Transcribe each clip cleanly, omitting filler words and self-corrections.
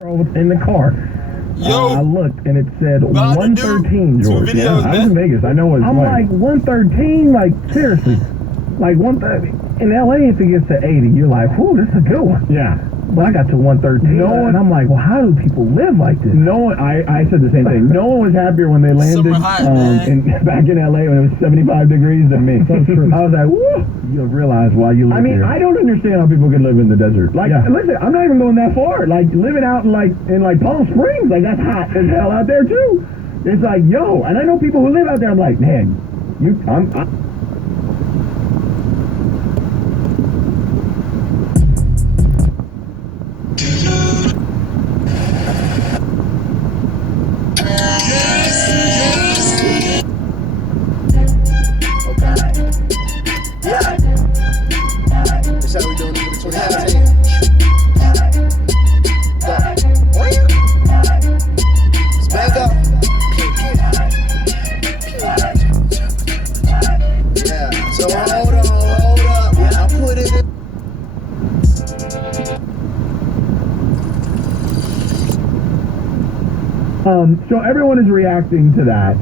in the car. Yo, I looked and it said about to do 113, two George. videos, I was in man. Vegas. I know it's I'm like 113, like seriously. Like 130. In LA, if it gets to 80, you're like, whew, this is a good one. Yeah. But I got to 113. And I'm like, well, how do people live like this? No one, I said the same thing. No one was happier when they landed Summer hot, man. back in LA when it was 75 degrees than me. So true. I was like, woo! You'll realize why you live here. I don't understand how people can live in the desert. Like, listen, I'm not even going that far. Like, living out in Palm Springs, like, that's hot as hell out there, too. It's like, yo, and I know people who live out there. I'm like, man, I'm That's how we doing it for the 2019. Let's back up. Yeah, so hold up. Yeah, I put it in. So everyone is reacting to that.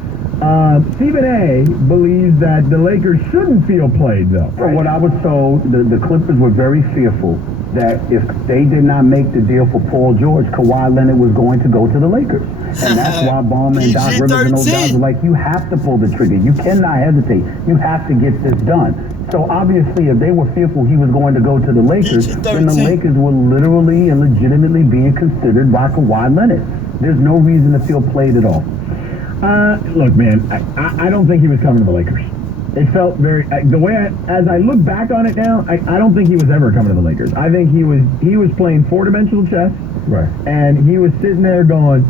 Stephen A. believes that the Lakers shouldn't feel played, though. From what I was told, the Clippers were very fearful that if they did not make the deal for Paul George, Kawhi Leonard was going to go to the Lakers. And that's why Ballmer and Doc Rivers and those guys were like, you have to pull the trigger. You cannot hesitate. You have to get this done. So obviously, if they were fearful he was going to go to the Lakers, then the Lakers were literally and legitimately being considered by Kawhi Leonard. There's no reason to feel played at all. Look, man, I don't think he was coming to the Lakers. It felt very the way as I look back on it now, I don't think he was ever coming to the Lakers. I think he was playing four-dimensional chess, right? And he was sitting there going,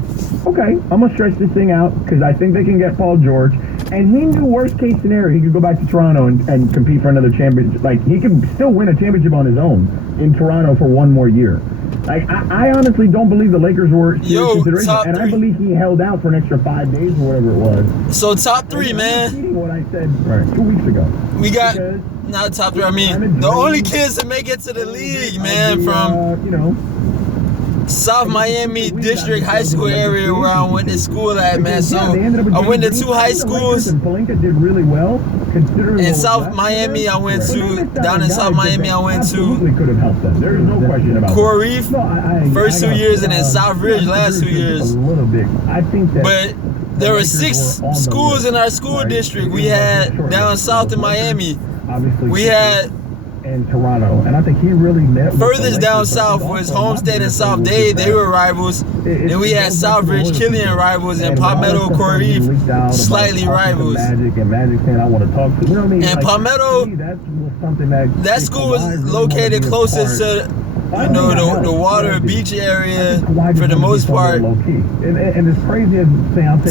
"Okay, I'm gonna stretch this thing out because I think they can get Paul George." And he knew worst case scenario, he could go back to Toronto and compete for another championship. Like he could still win a championship on his own in Toronto for one more year. Like I honestly don't believe the Lakers were serious consideration, and I believe he held out for an extra 5 days or whatever it was. So top three, man. Repeating what I said 2 weeks ago. We got not top three. I mean, the only kids to make it to the league, man, from South Miami District High School area where I went to school at, man. So I went to two high schools. Palinka did really well, considering in South Miami. I went to down in South Miami. I went to could have helped them. There's no question about Coral Reef first 2 years, and then South Ridge last 2 years. A little bit. I think that. But there were 6 schools in our school district. We had down south in Miami. We had. In Toronto, and I think he really met. Furthest down south was Homestead and South Dade. They were rivals. Then we had Southridge, Killian rivals, and Palmetto, Coral Reef, slightly rivals. Magic and Magic fan I want to talk to. You know what I mean? And Palmetto, that school was located closest to, you know, the water beach area for the most part. And it's crazy as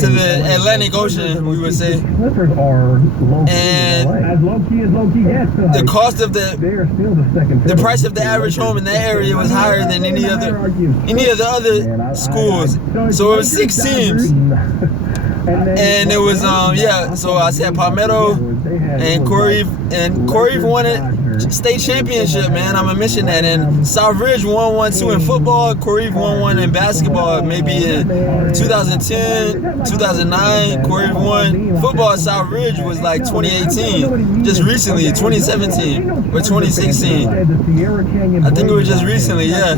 to the Atlantic Ocean, we would say. Clippers are low key. And as low key as low key gets. The cost of they are still the second. The price of the average home in that area was higher than any of the other schools. So it was 6 teams. And it was so I said Palmetto and Coral Reef won it state championship, man. I'm gonna mention that. And South Ridge won 1-2 in football. Coral Reef won 1 in basketball, maybe in 2010, 2009. Coral Reef won football. South Ridge was like 2018, just recently, 2017 or 2016. I think it was just recently, yeah.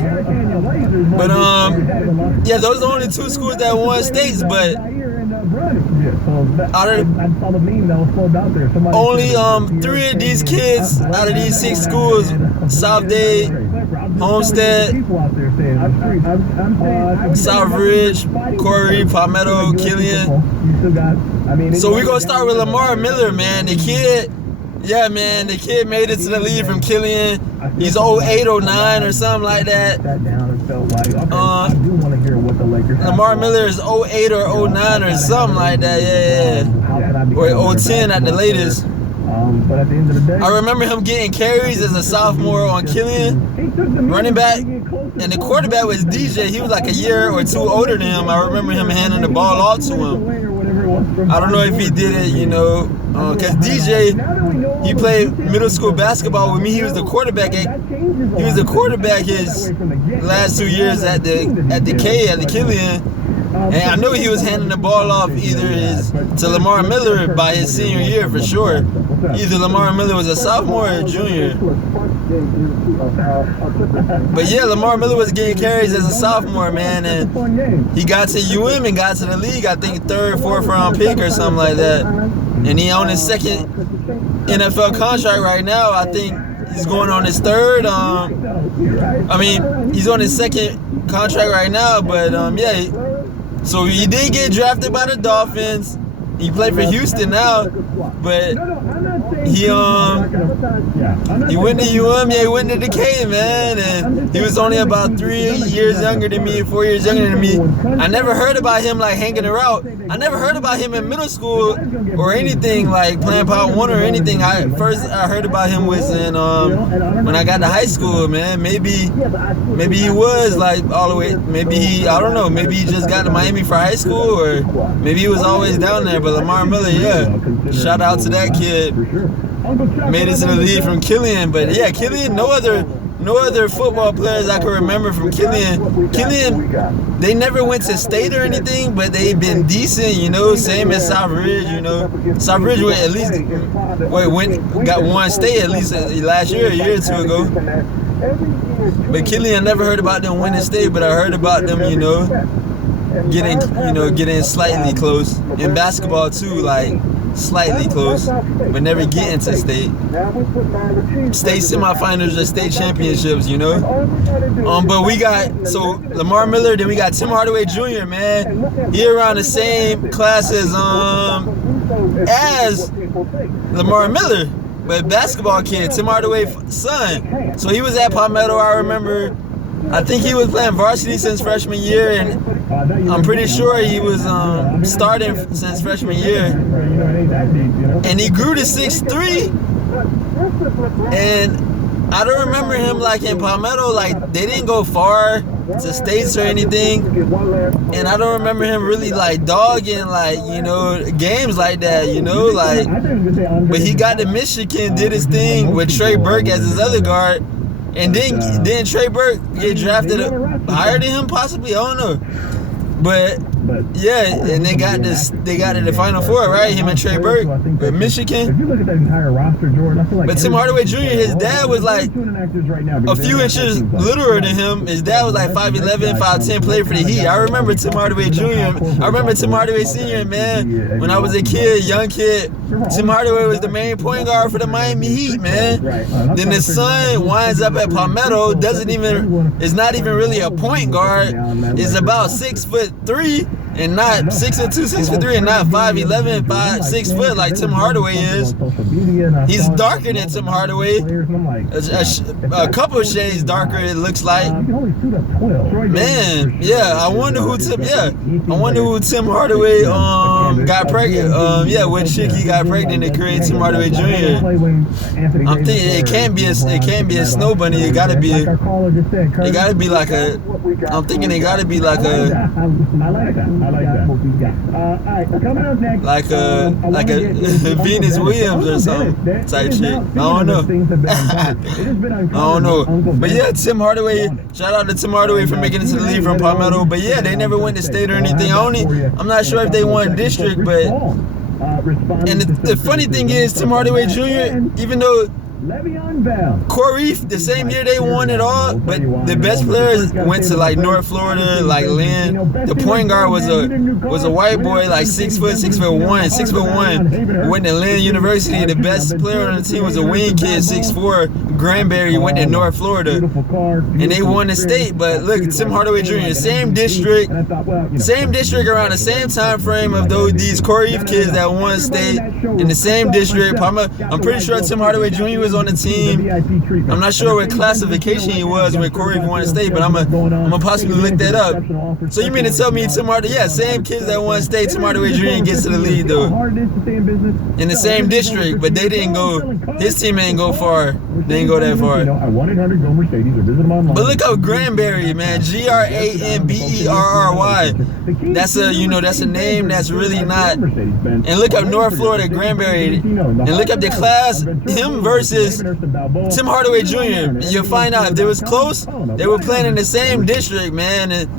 But those are the only 2 schools that won states, but only 3 of these kids out of these 6 schools, South Dade, Homestead, South Ridge, Coral Reef, Palmetto, Killian. So we're going to start with Lamar Miller, man. The kid made it to the league from Killian. He's 08, 09 or something like that. Lamar Miller is 08 or 09 or something like that, yeah. Or 010 at the latest. But at the end of the day, I remember him getting carries as a sophomore on Killian, running back, and the quarterback was DJ. He was like a year or 2 older than him. I remember him handing the ball off to him. I don't know if he did it, you know, because DJ, he played middle school basketball with me. He was the quarterback. His last 2 years at the Killian. And I knew he was handing the ball off to Lamar Miller by his senior year for sure. Either Lamar Miller was a sophomore or a junior. But yeah, Lamar Miller was getting carries as a sophomore, man, and he got to UM and got to the league, I think 3rd, 4th round pick or something like that. And he on his 2nd NFL contract right now. I think he's going on his 3rd. He's on his 2nd contract right now, but yeah. So he did get drafted by the Dolphins. He played for Houston now, but he went to UM, he went to Decay, man, and he was only about 3 years younger than me, 4 years younger than me. I never heard about him like hanging around. I never heard about him in middle school or anything like playing Power 1 or anything. I heard about him was in when I got to high school, man. Maybe he was like all the way. I don't know. Maybe he just got to Miami for high school, or maybe he was always down there. But Lamar Miller, yeah, shout out to that kid. Made it to the league from Killian, but yeah, Killian. No other football players I can remember from Killian. Killian, they never went to state or anything, but they've been decent, you know. Same as South Ridge, you know. South Ridge went at least got one state at least last year, a year or two ago. But Killian, never heard about them winning state, but I heard about them, you know, getting slightly close in basketball too, like slightly close, but never getting to state semifinals or state championships, you know. But we got Lamar Miller, then we got Tim Hardaway Jr., man. He around the same class as Lamar Miller, but basketball kid, Tim Hardaway's son. So he was at Palmetto, I remember. I think he was playing varsity since freshman year, and I'm pretty sure he was starting since freshman year. And he grew to 6'3", and I don't remember him like in Palmetto, like they didn't go far to states or anything, and I don't remember him really like dogging like, you know, games like that, you know, like. But he got to Michigan, did his thing with Trey Burke as his other guard. And then Trey Burke get drafted higher than him, possibly. I don't know, but yeah, and they got to the Final Four, right? Him and Trey Burke with Michigan. If you look at that entire roster, Jordan, I feel like. But Tim Hardaway Jr., his dad was like a few inches littler than him. His dad was like 5'11", 5'10", played for the Heat. I remember Tim Hardaway Jr. I remember Tim Hardaway Sr., man. When I was a kid, young kid, Tim Hardaway was the main point guard for the Miami Heat, man. Then his son winds up at Palmetto, is not even really a point guard. Is about 6'3". And not 6'2", 6'3", and not 5'11", 6 foot like Tim Hardaway is. He's darker than Tim Hardaway. A couple shades darker, it looks like. Man, yeah. I wonder who Tim Hardaway got pregnant. When chick he got pregnant to create Tim Hardaway Jr. I'm thinking it can't be a snow bunny. It gotta be like a. I'm thinking it gotta be like a. I like that. All right, coming up next, like a Venus Williams or something type shit. I don't know. I don't know. But yeah, Tim Hardaway. Shout out to Tim Hardaway for making it to the league from Palmetto. But yeah, they never went to state or anything. I'm not sure if they won district, but. And the funny thing is, Tim Hardaway Jr., even though Corey, the same year they won it all, but the best players went to like North Florida, like Lynn. The point guard was a white boy, like 6'1", went to Lynn University. The best player on the team was a wing kid, 6'4", Granbury, went to North Florida, and they won the state. But look, Tim Hardaway Jr., same district around the same time frame of these Corey kids that won state in the same district. I'm pretty sure Tim Hardaway Jr. was on the team. I'm not sure what classification he was when Corey won state, but I'm gonna possibly look that up. So you mean to tell me Tim Hardaway, same kids that won state, Tim Hardaway Jr. gets to the lead though. In the same district, but they didn't go. His team ain't go far. They didn't go that far. I 1-800 go Mercedes or visit them online. But look up Granbury, man. Granberry. That's a that's a name that's really not. And look up North Florida Granbury, and look up the class. Him versus Tim Hardaway Jr. And you'll find out if they was close. They were playing in the same district, man. And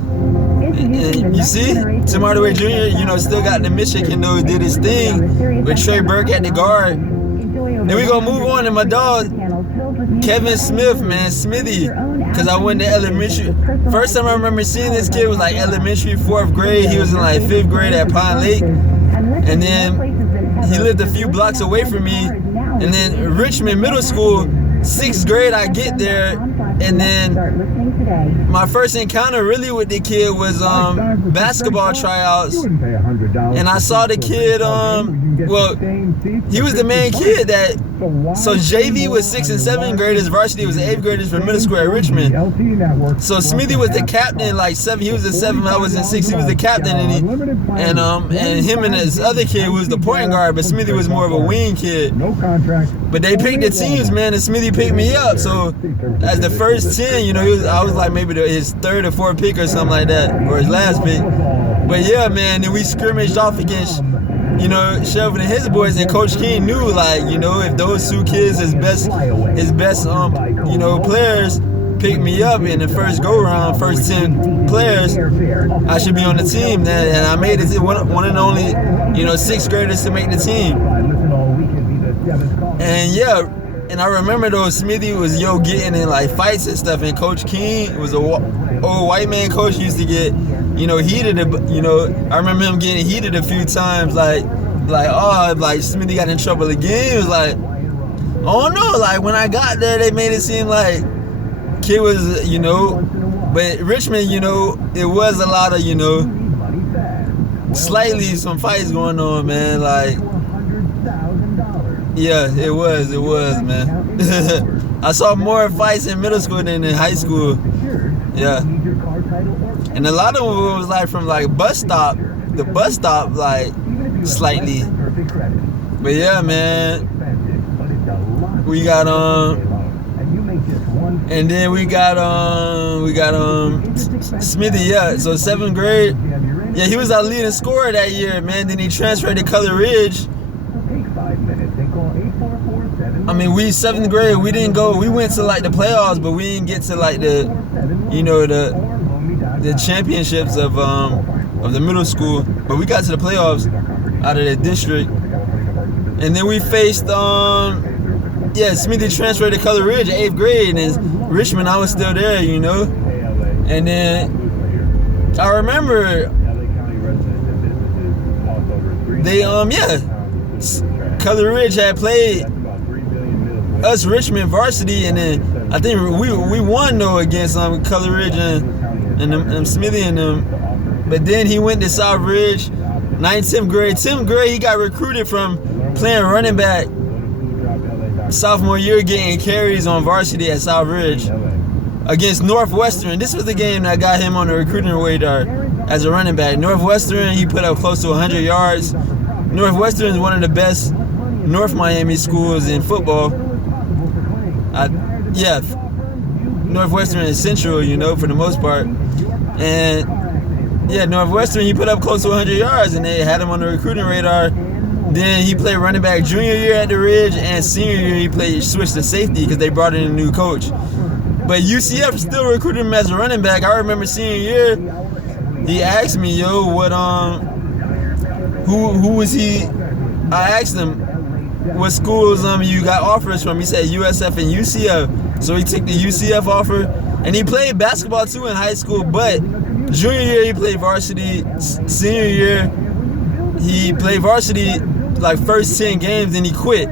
you see, Tim Hardaway Jr. Still got the Michigan though. Did his thing with Trey Burke at the guard. Then we gonna move on to my dog, Kevin Smith, man, Smithy. Cause I went to elementary. First time I remember seeing this kid was like elementary, 4th grade. He was in like 5th grade at Pine Lake. And then he lived a few blocks away from me. And then Richmond Middle School, 6th grade, I get there. And then my first encounter really with the kid was basketball tryouts. And I saw the kid, he was the main kid that, so JV was 6th and 7th graders, varsity was 8th graders for middle school at Richmond. So Smithy was the captain, like 7, he was in 7, I was in 6, he was the captain, and him and his other kid was the point guard, but Smithy was more of a wing kid. But they picked the teams, man, and Smithy picked me up. So as the first 10, I was like maybe his 3rd or 4th pick or something like that, or his last pick. But yeah, man, then we scrimmaged off against Shelvin and his boys, and Coach King knew, like, if those 2 kids, his best players picked me up in the first go round, first 10 players, I should be on the team. And I made it one and only, 6th graders to make the team. And yeah, and I remember though, Smithy was getting in like fights and stuff, and Coach King was a old white man coach, used to get heated. I remember him getting heated a few times, like Smithy got in trouble again. He was like, oh no, like when I got there, they made it seem like kid was but Richmond, it was a lot of slightly some fights going on, man. Like, yeah, it was, man. I saw more fights in middle school than in high school. Yeah. And a lot of them was like from like the bus stop, like slightly. But yeah, man. We got and then we got Smithy, yeah. So 7th grade, yeah, he was our leading scorer that year, man. Then he transferred to Color Ridge. I mean, 7th grade, we didn't go. We went to like the playoffs, but we didn't get to like the championships of the middle school. But we got to the playoffs out of the district, and then we faced Smithy transferred to Color Ridge at 8th grade, and then Richmond, I was still there, And then I remember they Color Ridge had played us Richmond varsity, and then I think we won though against Color Ridge and Smithy and them. But then he went to South Ridge, 9th, 10th grade. 10th grade, he got recruited from playing running back sophomore year, getting carries on varsity at South Ridge against Northwestern. This was the game that got him on the recruiting radar as a running back. Northwestern, he put up close to 100 yards. Northwestern is one of the best North Miami schools in football. Northwestern is central, for the most part. And yeah, Northwestern, he put up close to 100 yards, and they had him on the recruiting radar. Then he played running back junior year at the Ridge, and senior year he switched to safety because they brought in a new coach. But UCF still recruited him as a running back. I remember senior year, he asked me, what who was he? I asked him what schools you got offers from. He said USF and UCF. So he took the UCF offer, and he played basketball too in high school. But junior year he played varsity. Senior year he played varsity like first 10 games, and he quit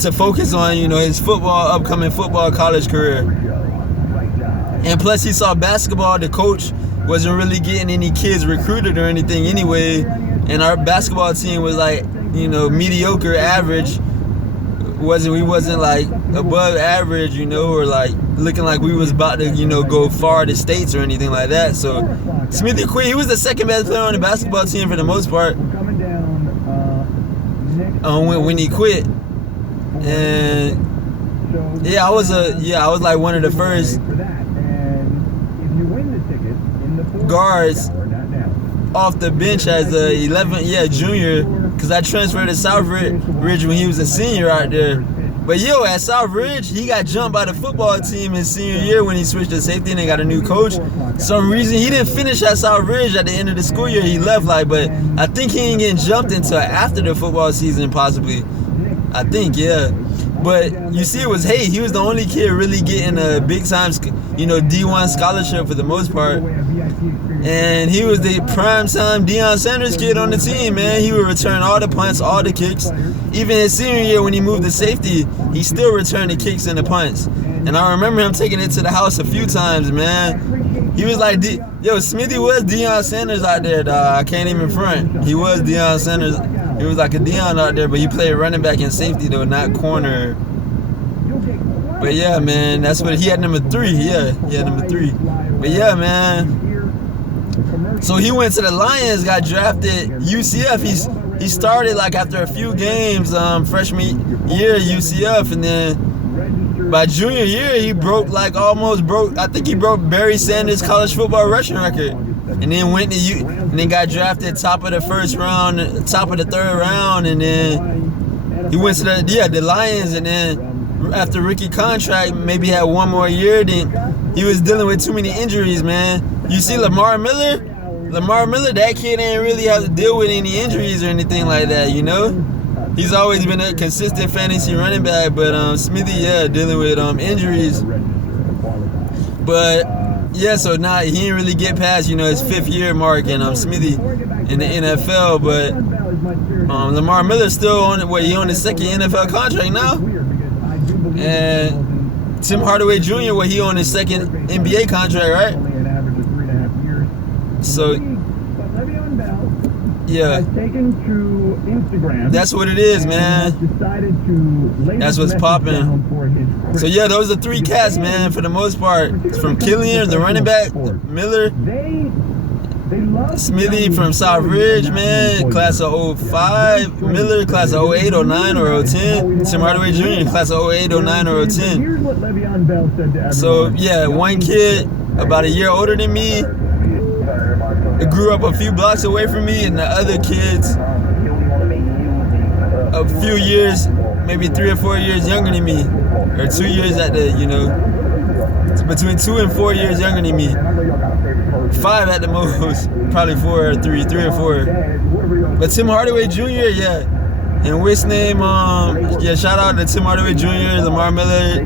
to focus on his upcoming football college career. And plus he saw basketball. The coach wasn't really getting any kids recruited or anything anyway, and our basketball team was like mediocre, average. We wasn't like above average, or like looking like we was about to go far to states or anything like that. So Smithy quit. He was the second best player on the basketball team for the most part when he quit. And Yeah, I was like one of the first guards off the bench as a 11, junior, because I transferred to Southridge when he was a senior out there. But yo, at Southridge, he got jumped by the football team his senior year when he switched to safety and they got a new coach. Some reason he didn't finish at Southridge at the end of the school year. He left, but I think he ain't getting jumped until after the football season, possibly. I think, yeah. But you see, it was he was the only kid really getting a big time, D1 scholarship for the most part. And he was the prime time Deion Sanders kid on the team, man. He would return all the punts, all the kicks. Even his senior year when he moved to safety, he still returned the kicks and the punts. And I remember him taking it to the house a few times, man. He was like, Smithy was Deion Sanders out there, dog. I can't even front. He was Deion Sanders. He was like a Deion out there, but he played running back and safety, though, not corner. But yeah, man, that's what he had number 3. Yeah, he had number 3. But yeah, man. So he went to the Lions, got drafted UCF. He started like after a few games, freshman year at UCF, and then by junior year he almost broke. I think he broke Barry Sanders' college football rushing record, and then went to and then got drafted top of the first round, top of the third round, and then he went to the Lions, and then after rookie contract, maybe had one more year. Then he was dealing with too many injuries, man. You see Lamar Miller, that kid ain't really have to deal with any injuries or anything like that, He's always been a consistent fantasy running back, but Smithy, dealing with injuries. But yeah, so now he didn't really get past, his 5th year mark, and Smithy in the NFL. But Lamar Miller's still on he on his 2nd NFL contract now, and Tim Hardaway Jr. he on his 2nd NBA contract, right? So, yeah, that's what it is, man. That's what's popping. So yeah, those are 3 cats, man, for the most part. From Killian, the running back, Miller, Smithy from Southridge, man, class of 05, Miller, class of 08, 09, or 010, Tim Hardaway Jr., class of 08, 09, or 010. So yeah, one kid about a year older than me, it grew up a few blocks away from me, and the other kids a few years, maybe 3 or 4 years younger than me, or 2 years at the, it's between 2 and 4 years younger than me. 5 at the most, probably 4 or 3 or 4. But Tim Hardaway Jr., and what's name, shout out to Tim Hardaway Jr., Lamar Miller,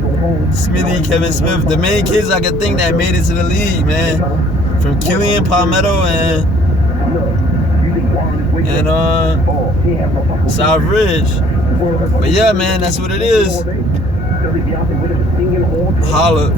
Smithy, Kevin Smith, the main kids I could think that made it to the league, man. From Killian, Palmetto, and Southridge. But yeah, man, that's what it is. Holla.